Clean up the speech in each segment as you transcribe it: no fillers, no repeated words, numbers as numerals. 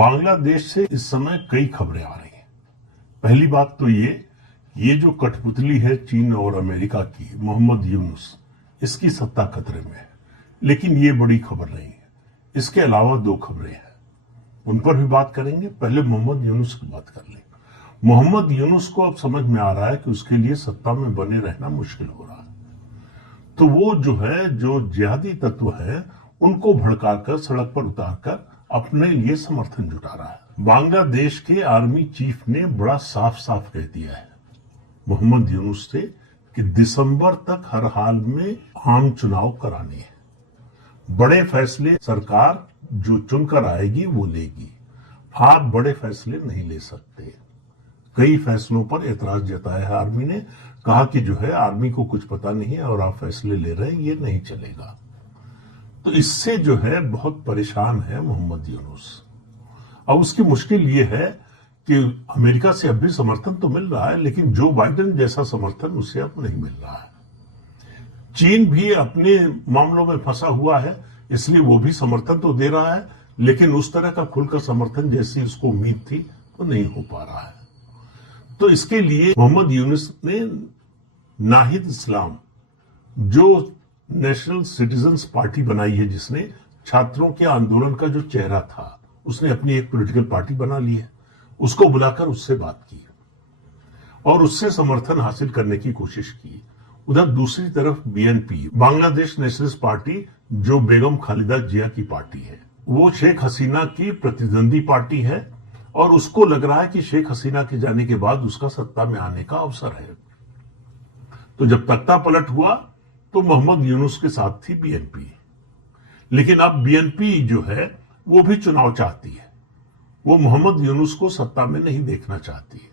बांग्लादेश से इस समय कई खबरें आ रही हैं। पहली बात तो ये जो कठपुतली है चीन और अमेरिका की, मोहम्मद यूनुस, इसकी सत्ता खतरे में है। लेकिन ये बड़ी खबर नहीं है। इसके अलावा दो खबरें हैं, उन पर भी बात करेंगे। पहले मोहम्मद यूनुस की बात कर लें। मोहम्मद यूनुस को अब समझ में आ रहा है कि उसके लिए सत्ता में बने रहना मुश्किल हो रहा है। तो वो जो जिहादी तत्व है उनको भड़काकर सड़क पर उतारकर अपने लिए समर्थन जुटा रहा है। बांग्लादेश के आर्मी चीफ ने बड़ा साफ साफ कह दिया है मोहम्मद यूनुस से कि दिसंबर तक हर हाल में आम चुनाव कराने हैं। बड़े फैसले सरकार जो चुनकर आएगी वो लेगी, आप बड़े फैसले नहीं ले सकते। कई फैसलों पर एतराज जताया है आर्मी ने, कहा कि आर्मी को कुछ पता नहीं है और आप फैसले ले रहे हैं, ये नहीं चलेगा। तो इससे बहुत परेशान है मोहम्मद यूनुस। अब उसकी मुश्किल ये है कि अमेरिका से अब भी समर्थन तो मिल रहा है, लेकिन जो बाइडेन जैसा समर्थन उसे अब नहीं मिल रहा है। चीन भी अपने मामलों में फंसा हुआ है, इसलिए वो भी समर्थन तो दे रहा है, लेकिन उस तरह का खुलकर समर्थन जैसी उसको उम्मीद थी तो नहीं हो पा रहा है। तो इसके लिए मोहम्मद यूनुस ने नाहिद इस्लाम, जो नेशनल सिटीजन्स पार्टी बनाई है, जिसने छात्रों के आंदोलन का जो चेहरा था, उसने अपनी एक पॉलिटिकल पार्टी बना ली है। उसको बुलाकर उससे बात की और उससे समर्थन हासिल करने की कोशिश की। उधर दूसरी तरफ बीएनपी, बांग्लादेश नेशनलिस्ट पार्टी, जो बेगम खालिदा जिया की पार्टी है, वो शेख हसीना की प्रतिद्वंदी पार्टी है और उसको लग रहा है कि शेख हसीना के जाने के बाद उसका सत्ता में आने का अवसर है। तो जब तख्ता पलट हुआ तो मोहम्मद यूनुस के साथ थी बीएनपी, लेकिन अब बीएनपी वो भी चुनाव चाहती है। वो मोहम्मद यूनुस को सत्ता में नहीं देखना चाहती है,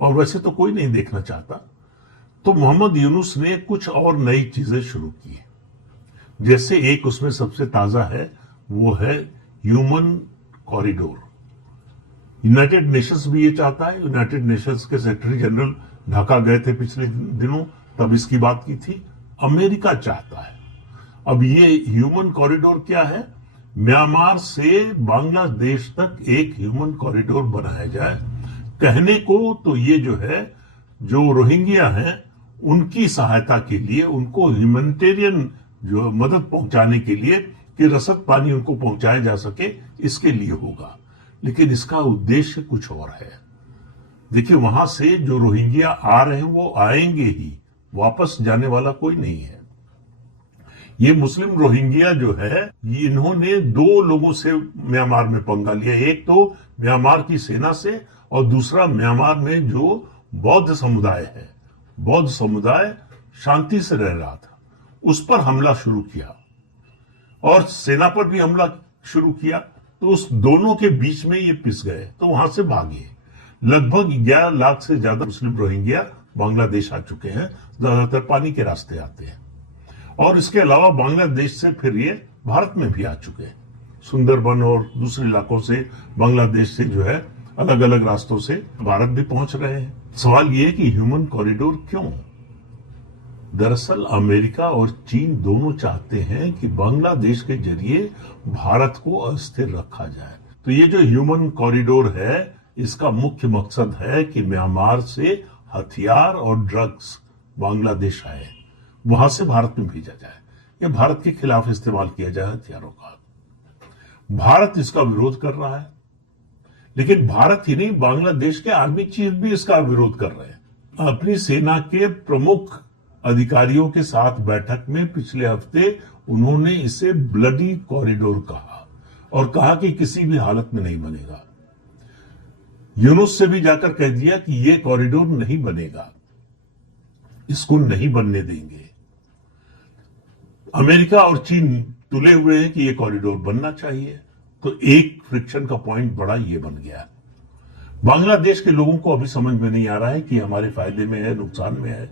और वैसे तो कोई नहीं देखना चाहता। तो मोहम्मद यूनुस ने कुछ और नई चीजें शुरू की है। जैसे एक उसमें सबसे ताजा है, वो है ह्यूमन कॉरिडोर। यूनाइटेड नेशंस भी ये चाहता है। यूनाइटेड नेशंस के सेक्रेटरी जनरल ढाका गए थे पिछले दिनों, तब इसकी बात की थी। अमेरिका चाहता है। अब ये ह्यूमन कॉरिडोर क्या है? म्यांमार से बांग्लादेश तक एक ह्यूमन कॉरिडोर बनाया जाए। कहने को तो ये जो रोहिंग्या हैं उनकी सहायता के लिए, उनको ह्यूमैनिटेरियन जो मदद पहुंचाने के लिए, कि रसद पानी उनको पहुंचाया जा सके, इसके लिए होगा। लेकिन इसका उद्देश्य कुछ और है। देखिए, वहां से जो रोहिंग्या आ रहे हैं वो आएंगे ही, वापस जाने वाला कोई नहीं है। ये मुस्लिम रोहिंग्या इन्होंने दो लोगों से म्यांमार में पंगा लिया। एक तो म्यांमार की सेना से, और दूसरा म्यांमार में जो बौद्ध समुदाय है। बौद्ध समुदाय शांति से रह रहा था, उस पर हमला शुरू किया और सेना पर भी हमला शुरू किया। तो उस दोनों के बीच में ये पिस गए, तो वहां से भागे। लगभग 11 लाख से ज्यादा मुस्लिम रोहिंग्या बांग्लादेश आ चुके हैं, ज्यादातर पानी के रास्ते आते हैं। और इसके अलावा बांग्लादेश से फिर ये भारत में भी आ चुके हैं। सुंदरबन और दूसरे इलाकों से, बांग्लादेश से अलग अलग रास्तों से भारत भी पहुंच रहे हैं। सवाल ये है कि ह्यूमन कॉरिडोर क्यों? दरअसल अमेरिका और चीन दोनों चाहते हैं कि बांग्लादेश के जरिए भारत को अस्थिर रखा जाए। तो ये जो ह्यूमन कॉरिडोर है, इसका मुख्य मकसद है कि म्यांमार से हथियार और ड्रग्स बांग्लादेश आए, वहां से भारत में भेजा जाए, या भारत के खिलाफ इस्तेमाल किया जाए हथियारों का। भारत इसका विरोध कर रहा है, लेकिन भारत ही नहीं, बांग्लादेश के आर्मी चीफ भी इसका विरोध कर रहे हैं। अपनी सेना के प्रमुख अधिकारियों के साथ बैठक में पिछले हफ्ते उन्होंने इसे ब्लडी कॉरिडोर कहा, और कहा कि किसी भी हालत में नहीं बनेगा। यूनुस से भी जाकर कह दिया कि यह कॉरिडोर नहीं बनेगा, इसको नहीं बनने देंगे। अमेरिका और चीन तुले हुए हैं कि यह कॉरिडोर बनना चाहिए। तो एक फ्रिक्शन का पॉइंट बड़ा ये बन गया। बांग्लादेश के लोगों को अभी समझ में नहीं आ रहा है कि हमारे फायदे में है, नुकसान में है,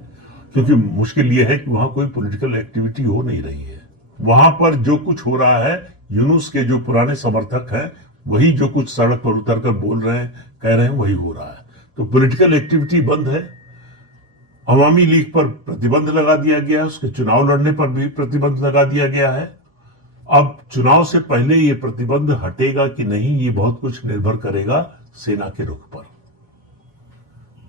क्योंकि मुश्किल यह है कि वहां कोई पॉलिटिकल एक्टिविटी हो नहीं रही है। वहां पर जो कुछ हो रहा है, यूनुस के जो पुराने समर्थक हैं वही जो कुछ सड़क पर उतरकर बोल रहे हैं, कह रहे हैं, वही हो रहा है। तो पॉलिटिकल एक्टिविटी बंद है। अवामी लीग पर प्रतिबंध लगा दिया गया है, उसके चुनाव लड़ने पर भी प्रतिबंध लगा दिया गया है। अब चुनाव से पहले ये प्रतिबंध हटेगा कि नहीं, ये बहुत कुछ निर्भर करेगा सेना के रुख पर।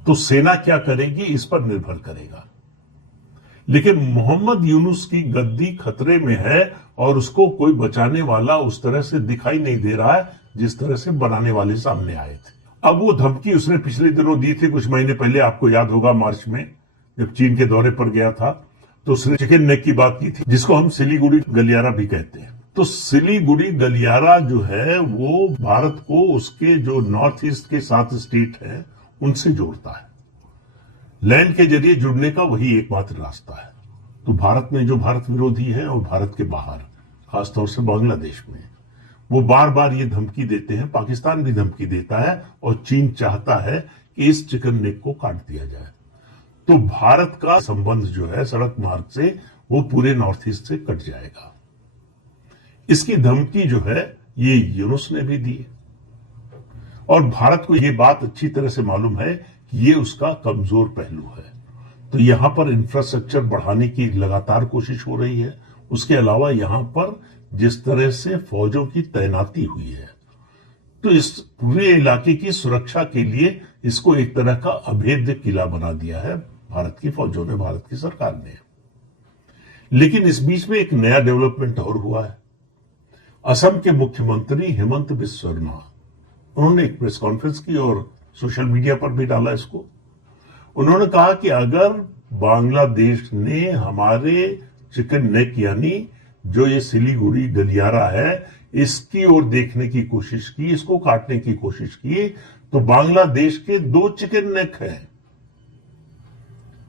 तो सेना क्या करेगी इस पर निर्भर करेगा। लेकिन मोहम्मद यूनुस की गद्दी खतरे में है और उसको कोई बचाने वाला उस तरह से दिखाई नहीं दे रहा है जिस तरह से बनाने वाले सामने आए थे। अब वो धमकी उसने पिछले दिनों दी थी, कुछ महीने पहले, आपको याद होगा मार्च में जब चीन के दौरे पर गया था तो उसने चिकन नेक की बात की थी, जिसको हम सिलीगुड़ी गलियारा भी कहते हैं। तो सिलीगुड़ी गलियारा जो है वो भारत को उसके जो नॉर्थ ईस्ट के 7 स्टेट है उनसे जोड़ता है। लैंड के जरिए जुड़ने का वही एकमात्र रास्ता है। तो भारत में जो भारत विरोधी है और भारत के बाहर, खासतौर से बांग्लादेश में, वो बार बार ये धमकी देते हैं, पाकिस्तान भी धमकी देता है और चीन चाहता है कि इस चिकन नेक को काट दिया जाए। तो भारत का संबंध जो है सड़क मार्ग से वो पूरे नॉर्थ ईस्ट से कट जाएगा। इसकी धमकी जो है ये यूनुस ने भी दी और भारत को ये बात अच्छी तरह से मालूम है कि ये उसका कमजोर पहलू है। तो यहां पर इंफ्रास्ट्रक्चर बढ़ाने की लगातार कोशिश हो रही है। उसके अलावा यहां पर जिस तरह से फौजों की तैनाती हुई है, तो इस पूरे इलाके की सुरक्षा के लिए इसको एक तरह का अभेद्य किला बना दिया है भारत की फौजों ने, भारत की सरकार ने। लेकिन इस बीच में एक नया डेवलपमेंट और हुआ है। असम के मुख्यमंत्री हेमंत बिस्वा शर्मा, उन्होंने एक प्रेस कॉन्फ्रेंस की और सोशल मीडिया पर भी डाला इसको। उन्होंने कहा कि अगर बांग्लादेश ने हमारे चिकन नेक यानी जो ये सिलीगुड़ी गलियारा है इसकी ओर देखने की कोशिश की, इसको काटने की कोशिश की, तो बांग्लादेश के 2 चिकन नेक हैं।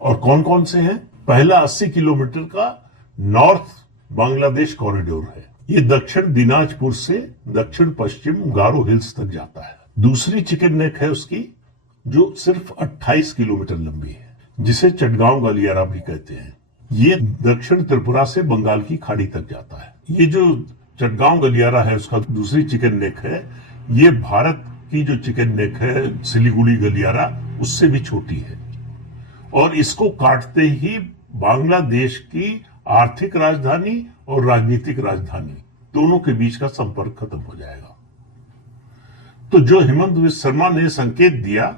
और कौन कौन से हैं? पहला 80 किलोमीटर का नॉर्थ बांग्लादेश कॉरिडोर है। ये दक्षिण दिनाजपुर से दक्षिण पश्चिम गारो हिल्स तक जाता है। दूसरी चिकन नेक है उसकी जो सिर्फ 28 किलोमीटर लंबी है, जिसे चटगांव गलियारा भी कहते हैं। ये दक्षिण त्रिपुरा से बंगाल की खाड़ी तक जाता है। ये जो चटगांव गलियारा है उसका दूसरी चिकन नेक है, ये भारत की जो चिकन नेक है सिलीगुड़ी गलियारा उससे भी छोटी है। और इसको काटते ही बांग्लादेश की आर्थिक राजधानी और राजनीतिक राजधानी दोनों के बीच का संपर्क खत्म हो जाएगा। तो जो हेमंत बिस्वा शर्मा ने संकेत दिया,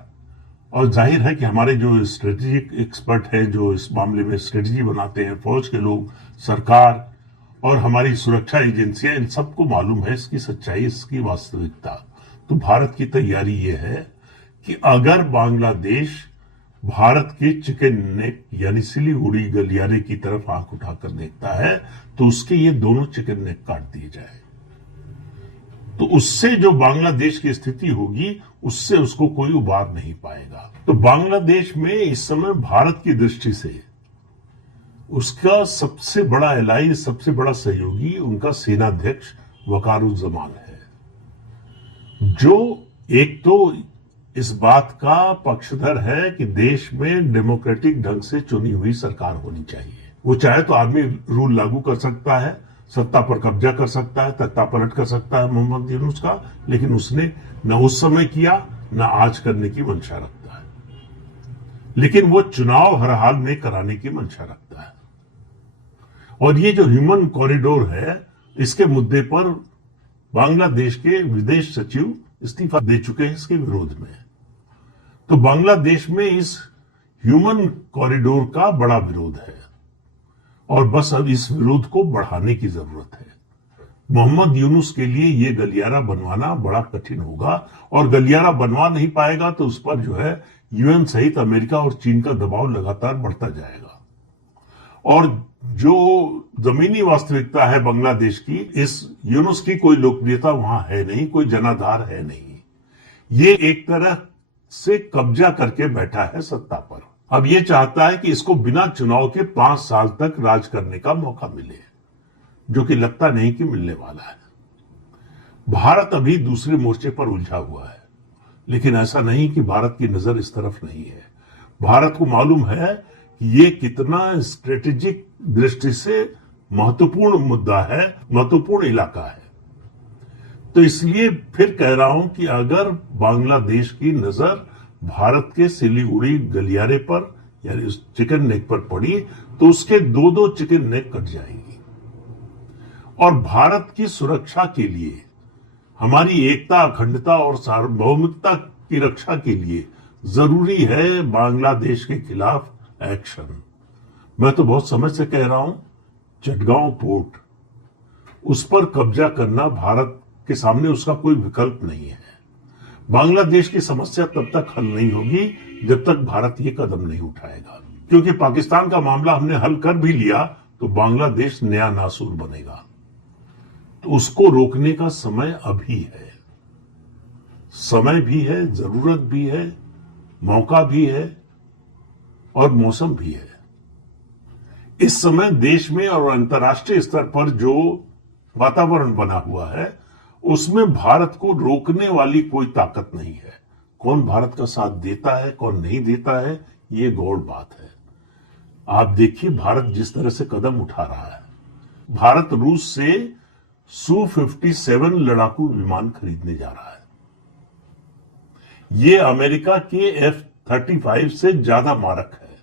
और जाहिर है कि हमारे जो स्ट्रेटेजिक एक्सपर्ट है, जो इस मामले में स्ट्रेटेजी बनाते हैं, फौज के लोग, सरकार और हमारी सुरक्षा एजेंसियां, इन सबको मालूम है इसकी सच्चाई, इसकी वास्तविकता। तो भारत की तैयारी यह है कि अगर बांग्लादेश भारत के चिकन नेक यानी सिलीगुड़ी गलियारे की तरफ आंख उठाकर देखता है तो उसके ये दोनों चिकन नेक काट दिए जाए, तो उससे जो बांग्लादेश की स्थिति होगी उससे उसको कोई उबार नहीं पाएगा। तो बांग्लादेश में इस समय भारत की दृष्टि से उसका सबसे बड़ा एलाई, सबसे बड़ा सहयोगी उनका सेनाध्यक्ष वकारुज्जमान है, जो एक तो इस बात का पक्षधर है कि देश में डेमोक्रेटिक ढंग से चुनी हुई सरकार होनी चाहिए। वो चाहे तो आर्मी रूल लागू कर सकता है, सत्ता पर कब्जा कर सकता है, तख्ता पलट कर सकता है मोहम्मद यूनुस का, लेकिन उसने न उस समय किया न आज करने की मंशा रखता है। लेकिन वो चुनाव हर हाल में कराने की मंशा रखता है। और ये जो ह्यूमन कॉरिडोर है, इसके मुद्दे पर बांग्लादेश के विदेश सचिव इस्तीफा दे चुके हैं इसके विरोध में। तो बांग्लादेश में इस ह्यूमन कॉरिडोर का बड़ा विरोध है और बस अब इस विरोध को बढ़ाने की जरूरत है। मोहम्मद यूनुस के लिए यह गलियारा बनवाना बड़ा कठिन होगा और गलियारा बनवा नहीं पाएगा तो उस पर जो है यूएन सहित अमेरिका और चीन का दबाव लगातार बढ़ता जाएगा। और जो जमीनी वास्तविकता है बांग्लादेश की, इस यूनुस की कोई लोकप्रियता वहां है नहीं, कोई जनाधार है नहीं। ये एक तरह से कब्जा करके बैठा है सत्ता पर। अब ये चाहता है कि इसको बिना चुनाव के 5 साल तक राज करने का मौका मिले, जो कि लगता नहीं कि मिलने वाला है। भारत अभी दूसरे मोर्चे पर उलझा हुआ है, लेकिन ऐसा नहीं कि भारत की नजर इस तरफ नहीं है। भारत को मालूम है कि ये कितना स्ट्रेटेजिक दृष्टि से महत्वपूर्ण मुद्दा है, महत्वपूर्ण इलाका है। तो इसलिए फिर कह रहा हूं कि अगर बांग्लादेश की नजर भारत के सिलीगुड़ी गलियारे पर यानी उस चिकन नेक पर पड़ी तो उसके 2-2 चिकन नेक कट जाएंगी। और भारत की सुरक्षा के लिए, हमारी एकता, अखंडता और सार्वभौमिकता की रक्षा के लिए जरूरी है बांग्लादेश के खिलाफ एक्शन। मैं तो बहुत समय से कह रहा हूं, चटगांव पोर्ट, उस पर कब्जा करना भारत के सामने उसका कोई विकल्प नहीं है। बांग्लादेश की समस्या तब तक हल नहीं होगी जब तक भारत ये कदम नहीं उठाएगा, क्योंकि पाकिस्तान का मामला हमने हल कर भी लिया तो बांग्लादेश नया नासूर बनेगा। तो उसको रोकने का समय अभी है, समय भी है, जरूरत भी है, मौका भी है और मौसम भी है। इस समय देश में और अंतर्राष्ट्रीय स्तर पर जो वातावरण बना हुआ है उसमें भारत को रोकने वाली कोई ताकत नहीं है। कौन भारत का साथ देता है, कौन नहीं देता है, ये गौड़ बात है। आप देखिए भारत जिस तरह से कदम उठा रहा है। भारत रूस से Su-57 लड़ाकू विमान खरीदने जा रहा है। ये अमेरिका के F-35 से ज्यादा मारक है।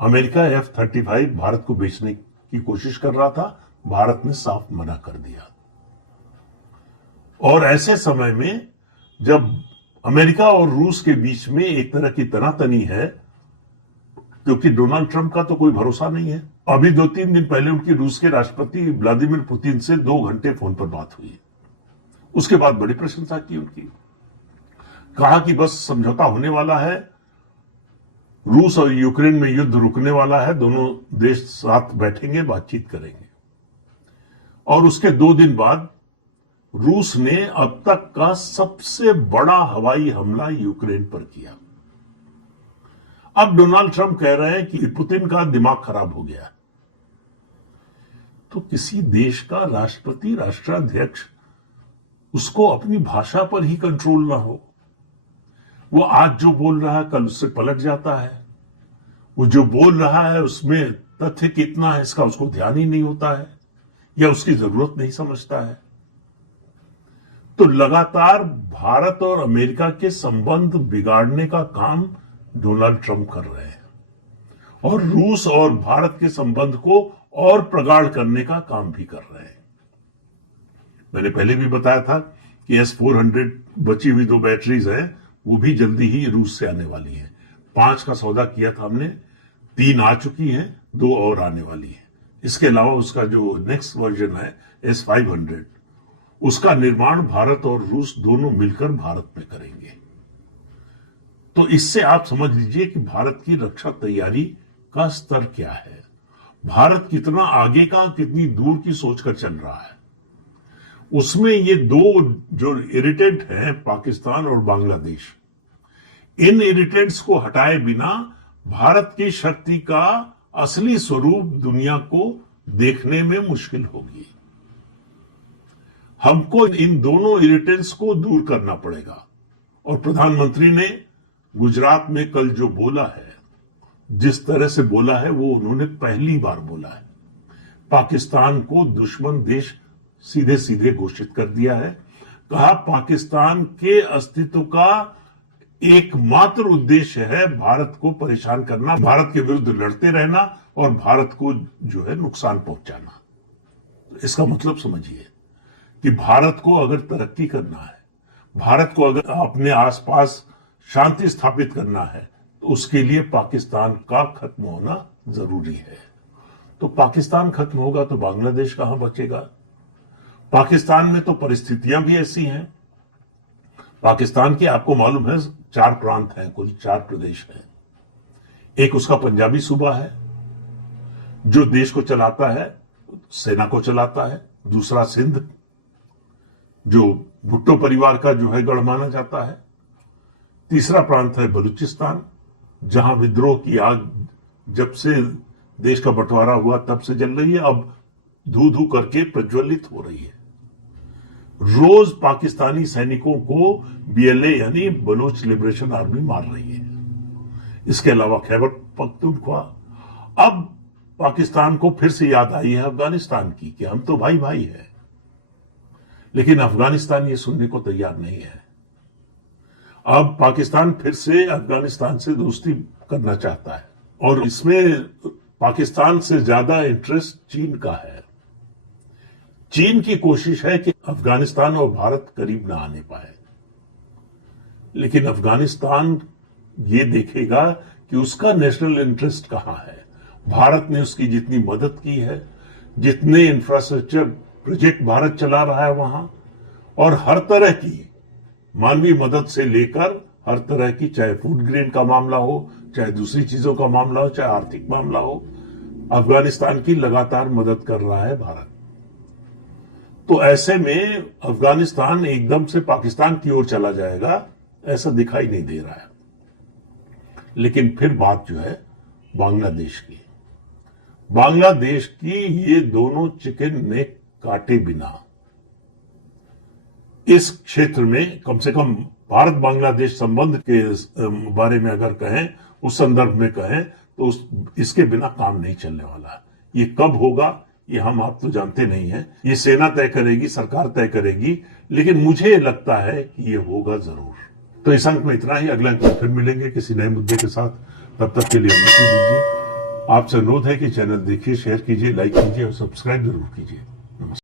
अमेरिका F-35 भारत को बेचने की कोशिश कर रहा था, भारत ने साफ मना कर दिया। और ऐसे समय में जब अमेरिका और रूस के बीच में एक तरह की तनातनी है, क्योंकि डोनाल्ड ट्रंप का तो कोई भरोसा नहीं है। अभी 2-3 दिन पहले उनकी रूस के राष्ट्रपति व्लादिमीर पुतिन से 2 घंटे फोन पर बात हुई। उसके बाद बड़ी प्रशंसा की उनकी, कहा कि बस समझौता होने वाला है, रूस और यूक्रेन में युद्ध रुकने वाला है, दोनों देश साथ बैठेंगे, बातचीत करेंगे। और उसके 2 दिन बाद रूस ने अब तक का सबसे बड़ा हवाई हमला यूक्रेन पर किया। अब डोनाल्ड ट्रंप कह रहे हैं कि पुतिन का दिमाग खराब हो गया। तो किसी देश का राष्ट्रपति, राष्ट्राध्यक्ष, उसको अपनी भाषा पर ही कंट्रोल ना हो। वो आज जो बोल रहा है कल उससे पलट जाता है। वो जो बोल रहा है उसमें तथ्य कितना है इसका उसको ध्यान ही नहीं होता है, या उसकी जरूरत नहीं समझता है। तो लगातार भारत और अमेरिका के संबंध बिगाड़ने का काम डोनाल्ड ट्रंप कर रहे हैं और रूस और भारत के संबंध को और प्रगाढ़ करने का काम भी कर रहे हैं। मैंने पहले भी बताया था कि S-400 बची हुई 2 बैटरीज हैं, वो भी जल्दी ही रूस से आने वाली हैं। 5 का सौदा किया था हमने, 3 आ चुकी हैं, 2 और आने वाली हैं। इसके अलावा उसका जो नेक्स्ट वर्जन है S-500, उसका निर्माण भारत और रूस दोनों मिलकर भारत में करेंगे। तो इससे आप समझ लीजिए कि भारत की रक्षा तैयारी का स्तर क्या है, भारत कितना आगे का, कितनी दूर की सोचकर चल रहा है। उसमें ये 2 जो इरिटेंट हैं, पाकिस्तान और बांग्लादेश, इन इरिटेंट्स को हटाए बिना भारत की शक्ति का असली स्वरूप दुनिया को देखने में मुश्किल होगी। हमको इन दोनों इरिटेंट्स को दूर करना पड़ेगा। और प्रधानमंत्री ने गुजरात में कल जो बोला है, जिस तरह से बोला है, वो उन्होंने पहली बार बोला है। पाकिस्तान को दुश्मन देश सीधे सीधे घोषित कर दिया है। कहा पाकिस्तान के अस्तित्व का एकमात्र उद्देश्य है भारत को परेशान करना, भारत के विरुद्ध लड़ते रहना और भारत को जो है नुकसान पहुंचाना। तो इसका मतलब समझिए कि भारत को अगर तरक्की करना है, भारत को अगर अपने आसपास शांति स्थापित करना है, तो उसके लिए पाकिस्तान का खत्म होना जरूरी है। तो पाकिस्तान खत्म होगा तो बांग्लादेश कहां बचेगा? पाकिस्तान में तो परिस्थितियां भी ऐसी हैं। पाकिस्तान के आपको मालूम है 4 प्रांत हैं, कुल 4 प्रदेश हैं। एक उसका पंजाबी सूबा है जो देश को चलाता है, सेना को चलाता है। दूसरा सिंध, जो भुट्टो परिवार का जो है गढ़ माना जाता है। तीसरा प्रांत है बलूचिस्तान, जहां विद्रोह की आग जब से देश का बंटवारा हुआ तब से जल रही है, अब धू धू करके प्रज्वलित हो रही है। रोज पाकिस्तानी सैनिकों को BLA यानी बलोच लिबरेशन आर्मी मार रही है। इसके अलावा खैबर पख्तूनख्वा। अब पाकिस्तान को फिर से याद आई है अफगानिस्तान की कि हम तो भाई भाई हैं, लेकिन अफगानिस्तान ये सुनने को तैयार नहीं है। अब पाकिस्तान फिर से अफगानिस्तान से दोस्ती करना चाहता है और इसमें पाकिस्तान से ज्यादा इंटरेस्ट चीन का है। चीन की कोशिश है कि अफगानिस्तान और भारत करीब ना आने पाए, लेकिन अफगानिस्तान ये देखेगा कि उसका नेशनल इंटरेस्ट कहां है। भारत ने उसकी जितनी मदद की है, जितने इंफ्रास्ट्रक्चर प्रोजेक्ट भारत चला रहा है वहां, और हर तरह की मानवीय मदद से लेकर हर तरह की, चाहे फूड ग्रेन का मामला हो, चाहे दूसरी चीजों का मामला हो, चाहे आर्थिक मामला हो, अफगानिस्तान की लगातार मदद कर रहा है भारत। तो ऐसे में अफगानिस्तान एकदम से पाकिस्तान की ओर चला जाएगा ऐसा दिखाई नहीं दे रहा है। लेकिन फिर बात जो है बांग्लादेश की, बांग्लादेश की ये दोनों चिकन नेक काटे बिना इस क्षेत्र में, कम से कम भारत बांग्लादेश संबंध के बारे में अगर कहें, उस संदर्भ में कहें, तो इसके बिना काम नहीं चलने वाला। ये कब होगा ये हम आप तो जानते नहीं हैं, ये सेना तय करेगी, सरकार तय करेगी, लेकिन मुझे लगता है कि ये होगा जरूर। तो इस अंक में इतना ही, अगले अंक में फिर मिलेंगे किसी नए मुद्दे के साथ। तब तक के लिए अनुमति दीजिए। आपसे अनुरोध है कि चैनल देखिए, शेयर कीजिए, लाइक कीजिए और सब्सक्राइब जरूर कीजिए।